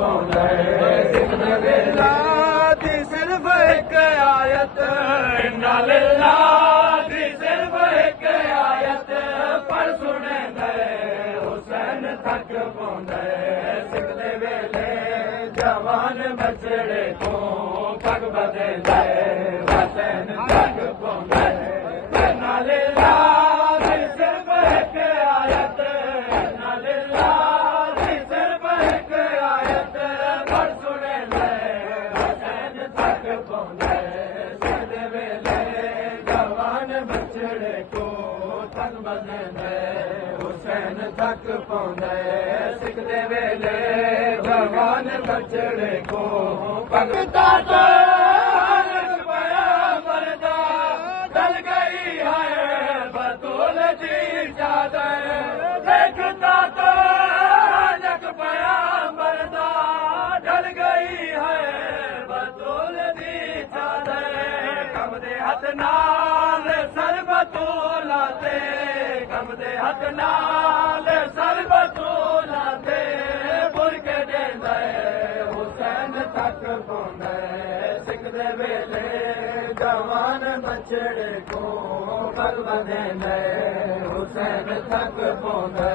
पाउंदा सिख दे वेले दी सिर्फ एक आयत इन्ना लिल्लाह दी सिर्फ एक आयत पर सुने दे हुसैन थक पाउंदा सिख दे वेले जवान बछड़े को पग बदलदा हुसैन थक पाउंदा इन्ना लिल्लाह दी सिर्फ एक आयत इन्ना लिल्लाह दी सिर्फ एक आयत पर सुने दे हुसैन थक पाउंदा सिख दे वेले जवान बछड़े को पग बदलदा हुसैन थक पाउंदा सिख दे वेले जवान बछड़े को पगता तो पाया मरदा डल गई है बतूल दी चादर देखता तो लग पाया मरदा डल गई है बतूल दी चादर कम दे हथ नाल सर बतूला ते कम दे हथ नाल सर बतूला ते बुरके देंदा हुसैन थक पाउंदा सिख दे वेले जवान बछड़े को पग बंधेंदा हुसैन थक पाउंदा